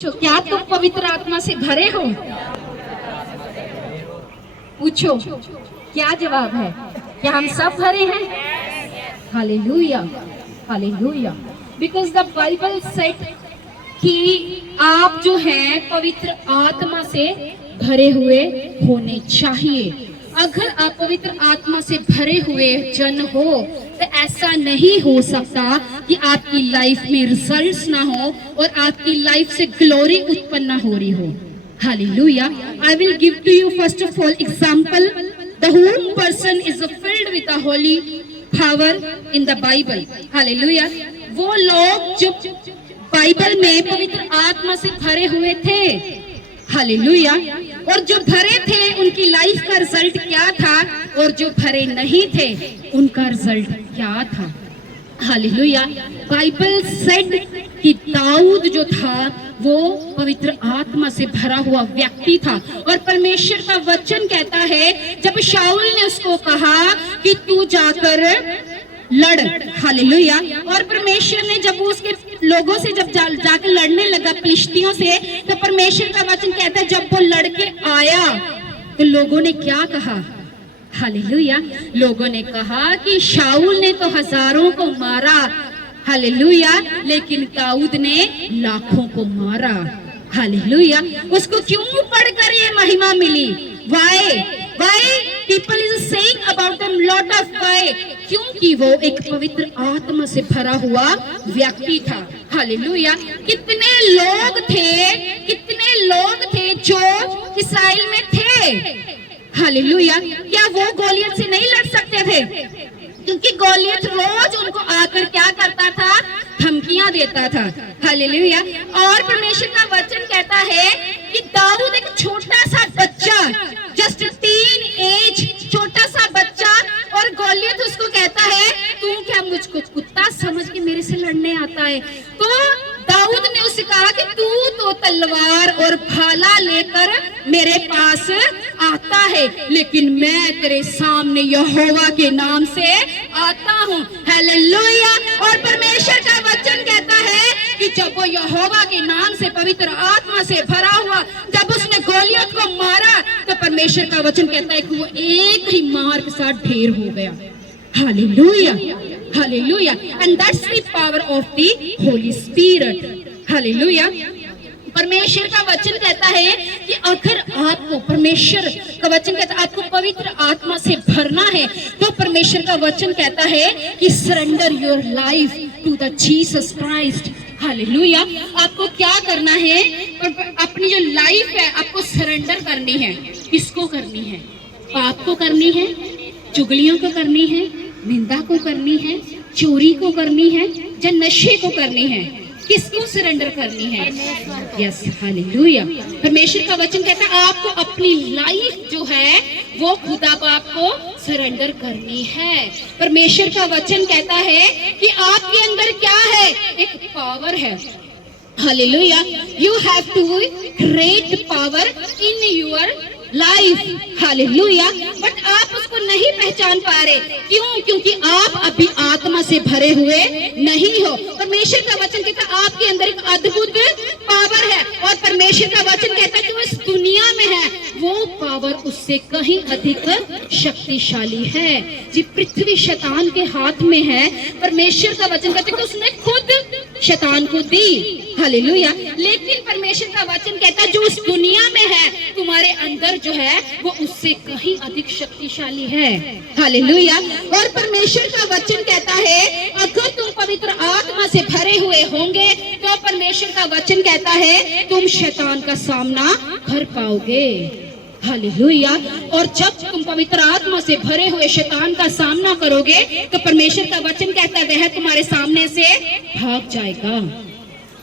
क्या तुम पवित्र आत्मा से भरे हो? पूछो, क्या जवाब है? क्या हम सब भरे हैं? Hallelujah, hallelujah. Because the Bible said कि आप जो हैं पवित्र आत्मा से भरे हुए होने चाहिए। अगर आप पवित्र आत्मा से भरे हुए जन हो तो ऐसा नहीं हो सकता कि आपकी लाइफ में रिजल्ट्स ना हो और आपकी लाइफ से ग्लोरी उत्पन्न ना हो रही हो। Hallelujah. I will give to you first of all example the home person is filled with the holy power in the Bible. Hallelujah. वो लोग जो बाइबल में पवित्र आत्मा से भरे हुए थे, हालेलुया, और जो भरे थे उनकी लाइफ का रिजल्ट क्या था और जो भरे नहीं थे उनका रिजल्ट क्या था। हालेलुया। बाइबल सेड कि दाऊद जो था वो पवित्र आत्मा से भरा हुआ व्यक्ति था और परमेश्वर का वचन कहता है जब शाऊल ने उसको कहा कि तू जाकर लड़, हालेलुया, और परमेश्वर ने जब वो उसके लोगों से जब जाकर लड़ने लगा फिलिस्तियों से, तो परमेश्वर का वचन कहता है जब वो लड़के आया तो लोगों ने क्या कहा? हालेलुया। लोगों ने कहा कि शाऊल ने तो हजारों को मारा, हालेलुया, लेकिन दाऊद ने लाखों को मारा। हालेलुया। उसको क्यों पढ़कर ये महिमा मिली? Why people is saying about them lot of why? क्योंकि वो एक पवित्र आत्मा से भरा हुआ व्यक्ति था। हालेलुया। कितने लोग थे जो इस्राएल में थे? हालेलुया। क्या वो गोलियत से नहीं लड़ सकते थे? क्योंकि गोलियत रोज उनको आकर क्या करता था? धमकियां देता था। हालेलुया। और परमेश्वर का वचन कहता है कि दाऊद एक छोटा सा बच्चा, जस्ट 3 एज, छोटा सा बच्चा, और गोलियत उसको कहता है तू क्या मुझको कुत्ता समझ के मेरे से लड़ने आता है? तो दाऊद ने उससे कहा कि तू तो तलवार और भाला लेकर मेरे पास आता है, लेकिन मैं तेरे सामने यहोवा के नाम से आता हूँ। हालेलुया। और परमेश्वर का वचन कहता है कि जब वो यहोवा के नाम से पवित्र आत्मा से भरा हुआ जब उसने गोलियत को मारा तो परमेश्वर का वचन कहता है कि वो एक ही मार के साथ ढेर हो गया। Hallelujah, hallelujah. And that's the power of the Holy spirit. Hallelujah. परमेश्वर का वचन कहता है कि अगर आपको, परमेश्वर का वचन कहता है आपको पवित्र आत्मा से भरना है तो परमेश्वर का वचन कहता है कि surrender your life to the Jesus Christ. Hallelujah. आपको क्या करना है? अपनी जो लाइफ है आपको सरेंडर करनी है। किसको करनी है? पाप को करनी है, चुगलियों को करनी है, निंदा को करनी है, चोरी को करनी है, या नशे को करनी है? किसको सरेंडर करनी है? Yes, hallelujah. परमेश्वर का वचन कहता है आपको अपनी लाइफ जो है वो खुदा बाप को सरेंडर करनी है। परमेश्वर का वचन कहता है कि आपके अंदर क्या है? एक पावर है। Hallelujah. You have to great power in your life. Hallelujah. But आप उसको नहीं पहचान पा रहे। क्यों? क्योंकि आप अभी आत्मा से भरे हुए नहीं हो। परमेश्वर का वचन कहता है आपके अंदर एक अद्भुत पावर है और परमेश्वर का वचन कहता है कि वो इस दुनिया में है वो पावर उससे कहीं अधिक शक्तिशाली है। जी, पृथ्वी शैतान के हाथ में है। परमेश्वर का वचन कहता है कि उसने खुद शैतान को दी। हालेलुया। लेकिन परमेश्वर का वचन कहता है जो उस दुनिया में है तुम्हारे अंदर जो है वो उससे कहीं अधिक शक्तिशाली है। हालेलुया। और परमेश्वर का वचन कहता है अगर तुम पवित्र आत्मा से भरे हुए होंगे तो परमेश्वर का वचन कहता है तुम शैतान का सामना कर पाओगे। हालेलुया। और जब तुम पवित्र आत्मा से भरे हुए शैतान का सामना करोगे तो परमेश्वर का वचन कहता है वह तुम्हारे सामने से भाग जाएगा।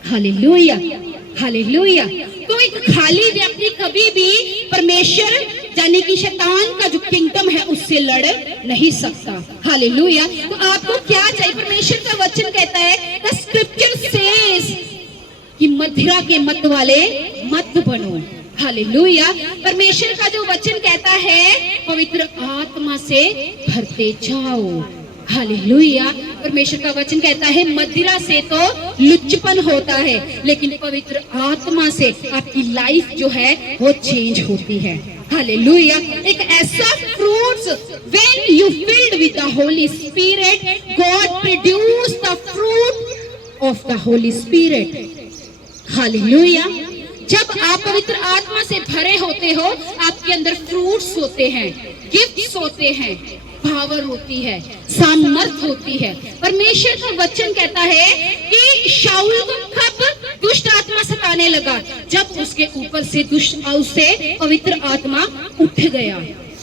Hallelujah, hallelujah. तो एक खाली व्यक्ति कभी भी परमेश्वर यानी कि शैतान का जो किंगडम है उससे लड़ नहीं सकता। हालेलुया। तो आपको क्या चाहिए? परमेश्वर का वचन कहता है द स्क्रिप्चर सेज कि मदिरा के मत वाले मत बनो। हालेलुया। परमेश्वर का जो वचन कहता है पवित्र आत्मा से भरते जाओ। हालेलुया। परमेश्वर का वचन कहता है मदिरा से तो लुच्चपन होता है, लेकिन पवित्र आत्मा से आपकी लाइफ जो है वो चेंज होती है। हालेलुया। एक ऐसा fruits, when you filled with the Holy Spirit, God produce the fruit of the Holy Spirit. Hallelujah. जब आप पवित्र आत्मा से भरे होते हो, आपके अंदर फ्रूट्स होते हैं, गिफ्ट्स होते हैं, पावर होती है, सामर्थ होती है। परमेश्वर का वचन कहता है कि शाऊल को कब दुष्ट आत्मा सताने लगा, जब उसके ऊपर से उससे पवित्र आत्मा उठ गया।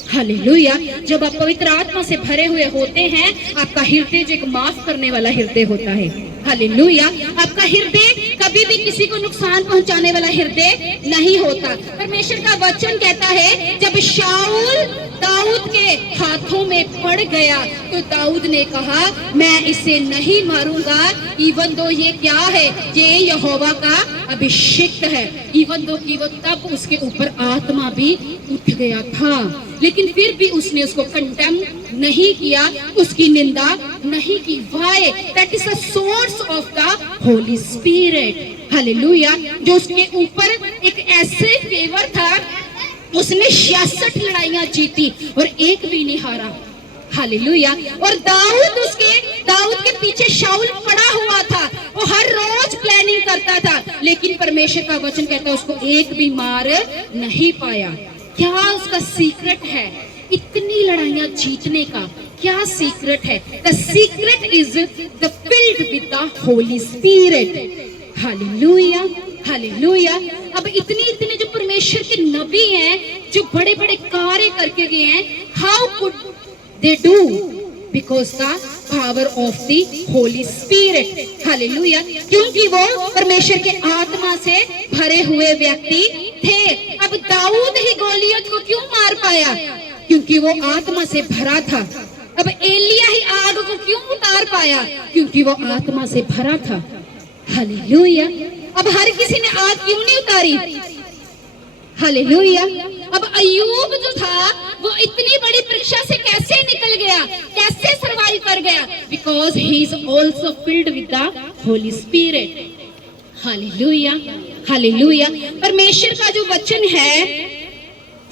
हालेलुया। जब आप पवित्र आत्मा से भरे हुए होते हैं, आपका हृदय जो एक माफ करने वाला हृदय होता है। हालेलुया। आपका हृदय कभी भी किसी को नुकसान पहुंचाने वाला हृदय नहीं होता। परमेश्वर का वचन कहता है जब शाऊल दाऊद के हाथों में पड़ गया तो दाऊद ने कहा मैं इसे नहीं मारूंगा, इवन दो ये क्या है, ये यहोवा का अभिषिक्त है। इवन दो कि वो तब उसके ऊपर आत्मा भी उठ गया था, लेकिन फिर भी उसने उसको कंडेम नहीं किया, उसकी निंदा नहीं की। Why? That is the source of the Holy spirit. Hallelujah. जो उसके ऊपर एक ऐसे फेवर था, उसने 66 लड़ाइयां जीती और एक भी नहीं हारा। हालेलुया। और दाऊद के पीछे शाऊल पड़ा हुआ था, वो हर रोज प्लानिंग करता था, लेकिन परमेश्वर का वचन कहता है उसको एक भी मार नहीं पाया। क्या उसका सीक्रेट है इतनी लड़ाइयां जीतने का? क्या सीक्रेट है? The secret is the field with the Holy spirit. Hallelujah. Hallelujah. अब इतने जो परमेश्वर के नबी हैं, जो बड़े बड़े कार्य करके गए हैं, how could they do? Because the power of the Holy spirit. Hallelujah. क्योंकि वो परमेश्वर के आत्मा से भरे हुए व्यक्ति थे। अब दाऊद ही गोलियत को क्यों मार पाया? क्योंकि वो आत्मा से भरा था। अब एलिया ही आग को क्यों उतार पाया? क्योंकि वो आत्मा से भरा था। हालेलुया। अब हर किसी ने आग क्यों नहीं उतारी? हालेलुया। अब अय्यूब जो था वो इतनी बड़ी परीक्षा से कैसे निकल गया, कैसे सरवाइव कर गया? Because he is also field with the Holy spirit. Hallelujah. Hallelujah. परमेश्वर का जो वचन है,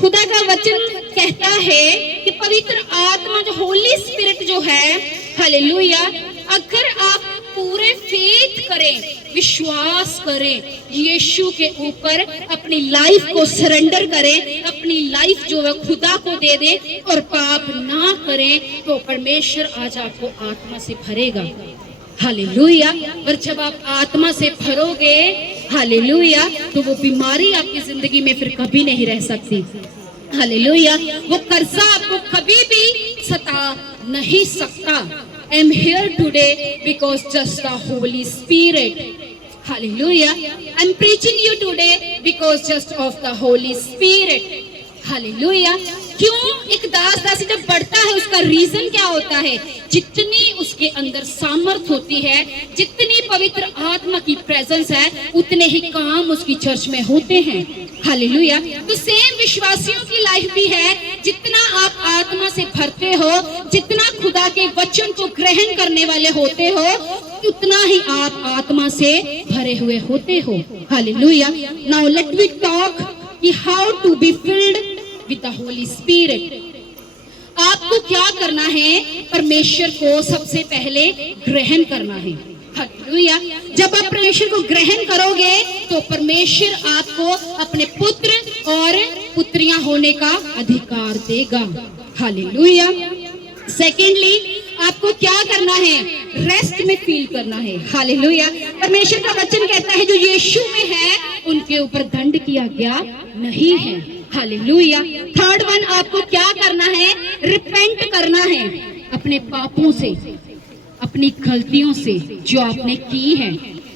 खुदा का वचन कहता है कि पवित्र आत्मा जो होली स्पिरिट जो है, हालेलुया, अगर आप पूरे फेथ करें, विश्वास करें, यीशु के ऊपर अपनी लाइफ को सरेंडर करें, अपनी लाइफ जो है खुदा को दे दे और पाप ना करें, तो परमेश्वर आज आपको आत्मा से भरेगा। हालेलुया। और जब आप आत्मा से भरोगे, हालेलुया, तो वो बीमारी आपकी जिंदगी में फिर कभी नहीं रह सकती। हालेलुया। वो कर्जा आपको कभी भी सता नहीं सकता। I am here today because just the Holy Spirit. Hallelujah. I am preaching you today because just of the Holy Spirit. Hallelujah. क्यों एक दास दासी जब बढ़ता है उसका रीजन क्या होता है? जितनी उसके अंदर सामर्थ होती है, जितनी पवित्र आत्मा की प्रेजेंस है, उतने ही काम उसकी चर्च में होते हैं। हालेलुया। तो सेम विश्वासियों की लाइफ भी है, जितना आप आत्मा से भरते हो, जितना खुदा के वचन को ग्रहण करने वाले होते हो, उतना ही आप आत्मा से भरे हुए होते हो। Hallelujah. Now let we talk कि how to be filled with the Holy Spirit. आपको क्या करना है? परमेश्वर को सबसे पहले ग्रहण करना है। हालेलुया। जब आप परमेश्वर को ग्रहण करोगे तो परमेश्वर आपको अपने पुत्र और पुत्रियां होने का अधिकार देगा। हालेलुया। सेकेंडली, आपको क्या करना है? रेस्ट में फील करना है। हालेलुया। परमेश्वर का वचन कहता है जो यीशु में है उनके ऊपर दंड की आज्ञा नहीं है। हालेलुया। थर्ड वन, आपको क्या करना है? रिपेंट करना है अपने पापों से, अपनी गलतियों से जो आपने की है।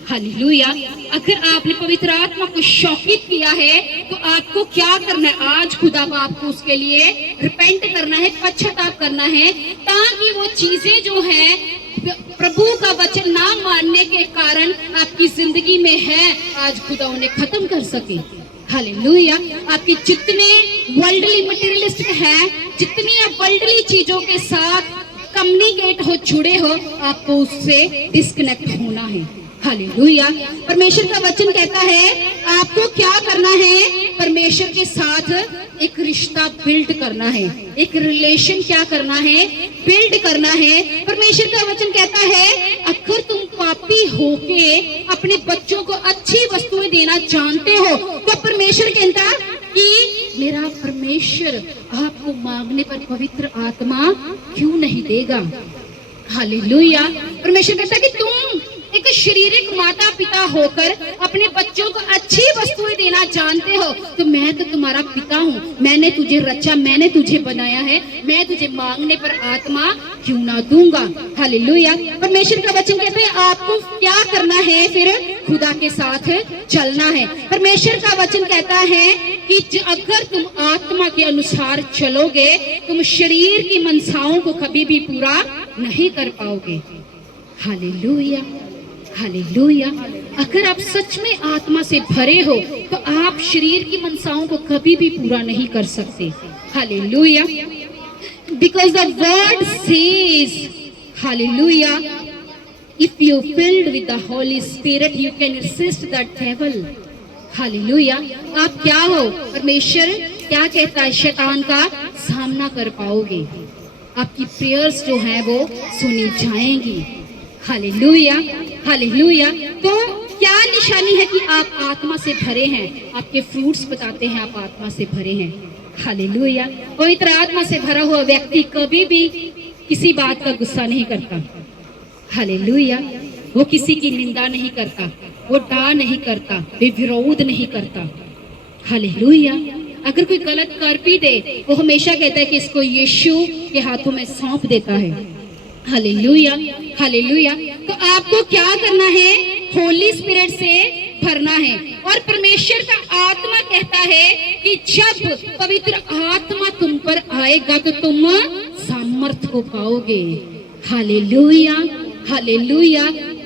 हालेलुया। अगर आपने पवित्र आत्मा को शौकित किया है तो आपको क्या करना है? आज खुदा को आपको उसके लिए रिपेंट करना है, पश्चाताप करना है, ताकि वो चीजें जो है प्रभु का वचन ना मानने के कारण आपकी जिंदगी में है, आज खुदा उन्हें खत्म कर सके। हालेलुया। आपकी जितने वर्ल्डली मटेरियलिस्टिक हैं, जितनी आप वर्ल्डली चीजों के साथ कम्युनिकेट हो, जुड़े हो, आपको उससे डिस्कनेक्ट होना है। हालेलुया। परमेश्वर का वचन कहता है आपको क्या करना है, परमेश्वर के साथ एक रिश्ता बिल्ड करना है, एक रिलेशन क्या करना है, बिल्ड करना है। परमेश्वर का वचन कहता है अगर तुम पापी होके अपने बच्चों को अच्छी वस्तुएं देना जानते हो, तो परमेश्वर कहता कि मेरा परमेश्वर आपको मांगने पर पवित्र आत्मा क्यों नहीं देगा। हालेलुया। परमेश्वर कहता है कि तुम एक शारीरिक माता पिता होकर अपने बच्चों को अच्छी वस्तुएं देना जानते हो, तो मैं तो तुम्हारा पिता हूँ, मैंने तुझे रचा, मैंने तुझे बनाया है, मैं तुझे मांगने पर आत्मा क्यों ना दूंगा। हालेलुया। परमेश्वर का वचन कहते हैं आपको क्या करना है, फिर खुदा के साथ चलना है। परमेश्वर का वचन कहता है कि अगर तुम आत्मा के अनुसार चलोगे, तुम शरीर की मनसाओं को कभी भी पूरा नहीं कर पाओगे। Hallelujah, hallelujah. अगर आप सच में आत्मा से भरे हो तो आप शरीर की मनसाओं को कभी भी पूरा नहीं कर सकते। Hallelujah. Because the word says, hallelujah, if you filled with the Holy Spirit, you can resist the devil. Hallelujah. आप क्या हो, परमेश्वर क्या कहता है, शैतान का सामना कर पाओगे, आपकी प्रेयर्स जो है वो सुनी जाएंगी। Hallelujah, hallelujah. तो क्या निशानी है कि आप आत्मा से भरे हैं, आपके फ्रूट्स बताते हैं आप आत्मा से भरे हैं। हालेलुया। पवित्र आत्मा से भरा हुआ व्यक्ति कभी भी किसी बात का गुस्सा नहीं करता। हालेलुया। वो किसी की निंदा नहीं करता, वो डा नहीं करता, वे विरोध नहीं करता। हालेलुया। अगर कोई गलत कर भी दे, वो हमेशा कहता है कि इसको यीशु के हाथों में सौंप देता है। Hallelujah, hallelujah. तो आपको क्या करना है, होली स्पिरिट से भरना है। और परमेश्वर का आत्मा कहता है कि जब पवित्र आत्मा तुम पर आएगा तो तुम सामर्थ को पाओगे। Hallelujah, hallelujah.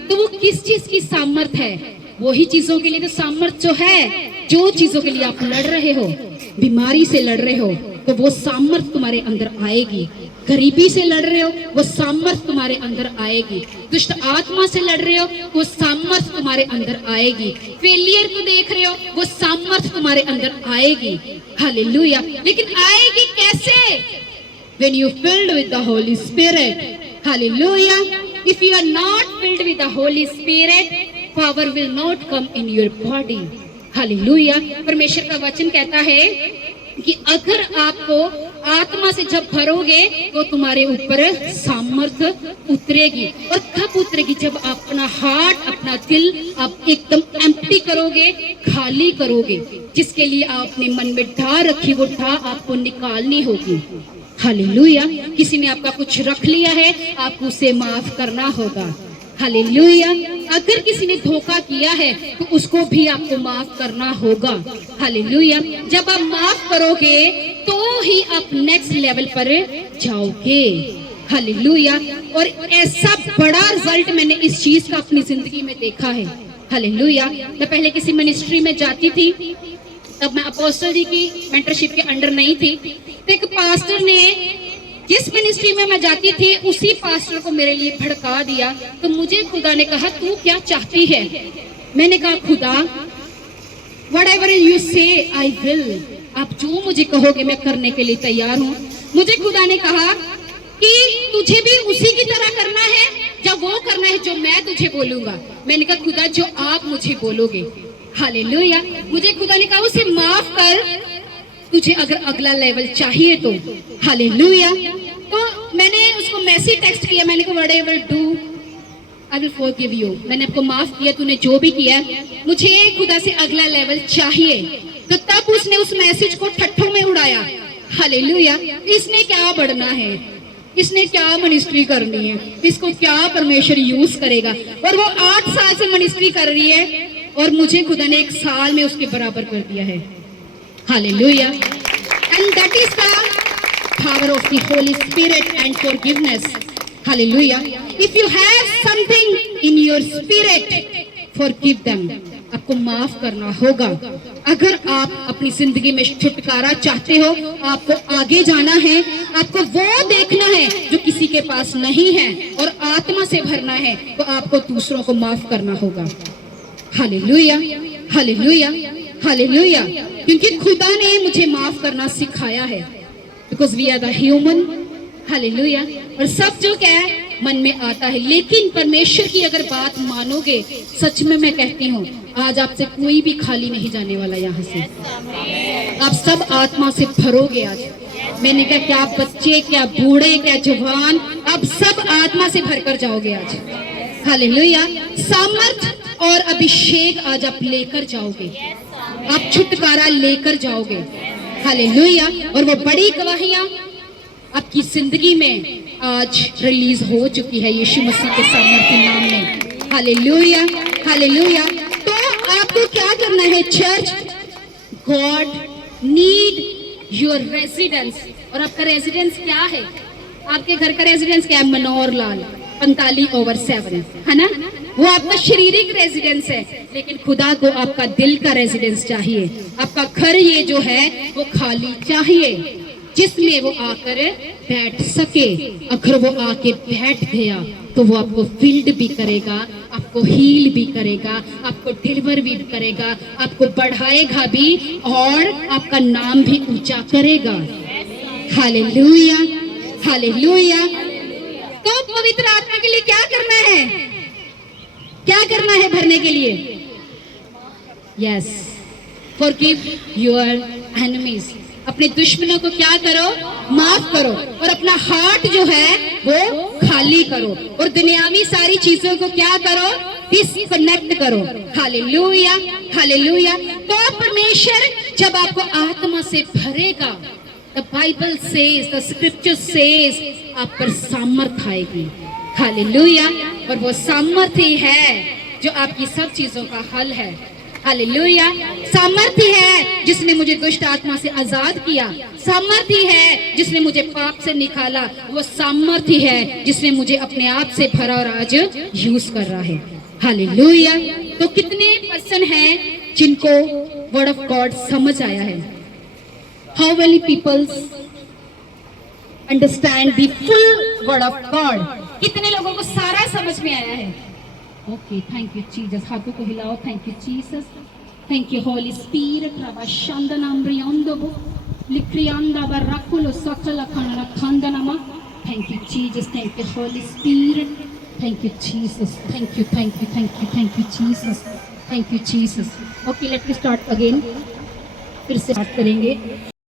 तो वो किस चीज की सामर्थ है, वही चीजों के लिए तो सामर्थ जो है, जो चीजों के लिए आप लड़ रहे हो, बीमारी से लड़ रहे हो तो वो सामर्थ तुम्हारे अंदर आएगी। गरीबी से लड़ रहे हो, वो सामर्थ तुम्हारे अंदर आएगी। दुष्ट आत्मा से लड़ रहे हो, वो सामर्थ तुम्हारे अंदर आएगी। फेलियर को देख रहे हो, वो सामर्थ तुम्हारे अंदर आएगी। हालेलुया। लेकिन आएगी कैसे? When you filled with the Holy Spirit. Hallelujah. If you are not filled with the Holy Spirit, power will not come in your body. Hallelujah. परमेश्वर का वचन कहता है कि अगर आपको आत्मा से जब भरोगे तो तुम्हारे ऊपर सामर्थ उतरेगी। और कब उतरेगी? जब आप अपना हार्ट, अपना दिल आप एकदम एम्प्टी करोगे, खाली करोगे। जिसके लिए आपने मन में ढा रखी, वो ढा आपको निकालनी होगी। हालेलुया। किसी ने आपका कुछ रख लिया है, आपको उसे माफ करना होगा। हालेलुया। अगर किसी ने धोखा किया है तो उसको भी आपको माफ करना होगा। हालेलुया। जब आप माफ करोगे तो ही आप नेक्स्ट लेवल पर जाओगे। हालेलुया। और ऐसा बड़ा रिजल्ट मैंने इस चीज का अपनी जिंदगी में देखा है। हालेलुया। मैं पहले किसी मिनिस्ट्री में जाती थी, तब मैं अपोस्टल जी की मेंटरशिप के अंडर नहीं थी। तो एक पास्टर ने, जिस मिनिस्ट्री में मैं जाती थी, उसी पास्टर को मेरे लिए भड़का दिया। तो मुझे खुदा ने कहा तू क्या चाहती है? मैंने कहा खुदा, whatever you say I will, आप जो मुझे कहोगे मैं करने के लिए तैयार हूँ। मुझे खुदा ने कहा कि तुझे भी उसी की तरह करना है, जब वो करना है जो मैं तुझे बोलूंगा। मैंने कहा खुदा जो आप मुझे बोलोगे। हालेलुया। मुझे खुदा ने कहा उसे माफ कर, तुझे अगर अगला लेवल चाहिए तो। हालेलुया। तो मैंने उसको मैसेज टेक्स्ट किया, मैंने कहा whatever do I will forgive you. मैंने आपको माफ किया, तूने जो भी किया, मुझे खुदा से अगला लेवल चाहिए। तो तब उसने उस मैसेज को ठट्ठों में उड़ाया। हालेलुया। इसने क्या बढ़ना है, इसने क्या मिनिस्ट्री करनी है, इसको क्या परमेश्वर यूज करेगा। और वो 8 साल से मिनिस्ट्री कर रही है और मुझे खुदा ने 1 साल में उसके बराबर कर दिया है। Hallelujah. And that is the power of the Holy Spirit and forgiveness. Hallelujah. If you have something in your spirit, forgive them. आपको माफ करना होगा। अगर आप अपनी जिंदगी में छुटकारा चाहते हो, आपको आगे जाना है, आपको वो देखना है जो किसी के पास नहीं है और आत्मा से भरना है, तो आपको दूसरों को माफ करना होगा। Hallelujah, hallelujah, hallelujah. क्योंकि खुदा ने मुझे माफ करना सिखाया है, because we are the human. Hallelujah. और सब जो क्या है मन में आता है, लेकिन परमेश्वर की अगर बात मानोगे, सच में मैं कहती हूँ आज आपसे कोई भी खाली नहीं जाने वाला। यहाँ से आप सब आत्मा से भरोगे। आज मैंने कहा क्या बच्चे, क्या बूढ़े, क्या जवान, आप सब आत्मा से भरकर जाओगे आज। हालेलुया। सामर्थ और अभिषेक आज आप लेकर जाओगे, आप छुटकारा लेकर जाओगे। हालेलुया। और वो बड़ी गवाहियां आपकी जिंदगी में आज रिलीज हो चुकी है यीशु मसीह के सामर्थ्य नाम में। Hallelujah, hallelujah. तो आपको क्या करना है church? God need your residence. और आपका रेजिडेंस क्या है? आपके घर का रेजिडेंस क्या है? मनोहर लाल 45/7, है ना? वो आपका शारीरिक रेजिडेंस है, लेकिन खुदा को आपका दिल का रेजिडेंस चाहिए। आपका घर ये जो है वो खाली चाहिए, जिसमें वो आकर बैठ सके। अगर वो आके बैठ गया तो वो आपको फील्ड भी करेगा, आपको हील भी करेगा, आपको डिलीवर भी करेगा, आपको बढ़ाएगा भी और आपका नाम भी ऊंचा करेगा। Hallelujah, hallelujah. तो पवित्र आत्मा के लिए क्या करना है? क्या करना है भरने के लिए? Yes, forgive your enemies. अपने दुश्मनों को क्या करो? माफ करो। और अपना हार्ट जो है वो खाली करो। और दुनियावी सारी चीजों को क्या करो? डिस्कनेक्ट करो। Hallelujah, hallelujah. तो परमेश्वर जब आपको आत्मा से भरेगा, the Bible says, the scripture says, आप पर सामर्थ आएगी। हालेलुया। और वो सामर्थ्य है जो आपकी सब चीजों का हल है। हालेलुया। सामर्थ्य है जिसने मुझे दुष्ट आत्मा से आजाद किया। सामर्थ्य है जिसने मुझे पाप से निकाला। वो सामर्थ्य है जिसने मुझे अपने आप से भरा और आज यूज कर रहा है। हालेलुया। तो कितने पर्सन हैं जिनको वर्ड ऑफ गॉड समझ आया है? How many peoples understand the full word of God? कितने लोगों को सारा समझ में आया है? Okay, thank you Jesus. हाथों को हिलाओ। Thank you Jesus, thank you Holy Spirit. रबाशंदनाम्रियोंदोबो लिक्रियांदा बराकुलो सकल खनना खंदनमा। Thank you Jesus, thank you Holy Spirit, thank you Jesus, thank you, thank you, thank you, thank you Jesus, thank you Jesus. Okay, let me start again. फिर से start करेंगे।